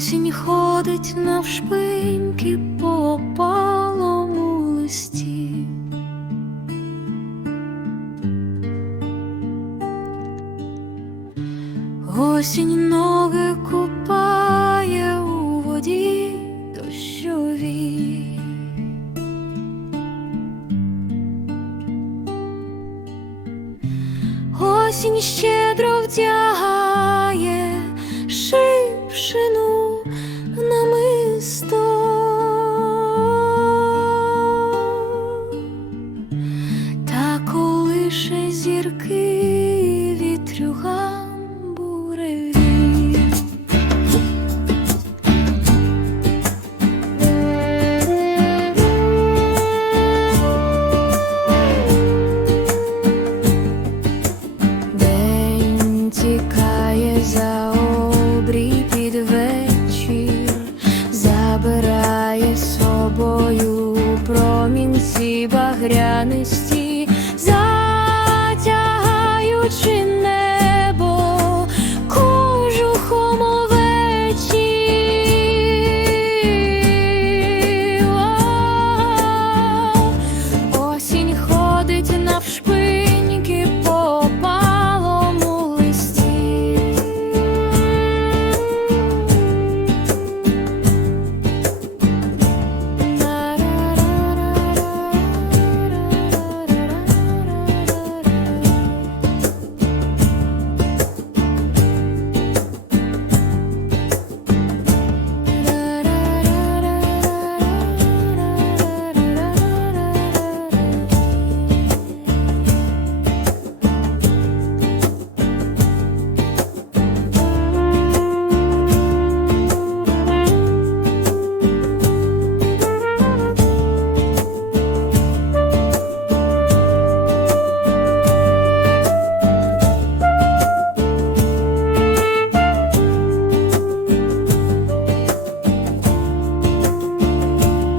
Осінь ходить навшпиньки по опалому листі, осінь ноги купає у воді дощовій. осінь щедро вдягає. гіркий вітрюган буреві. День за обрій під забирає з собою промінці багряності.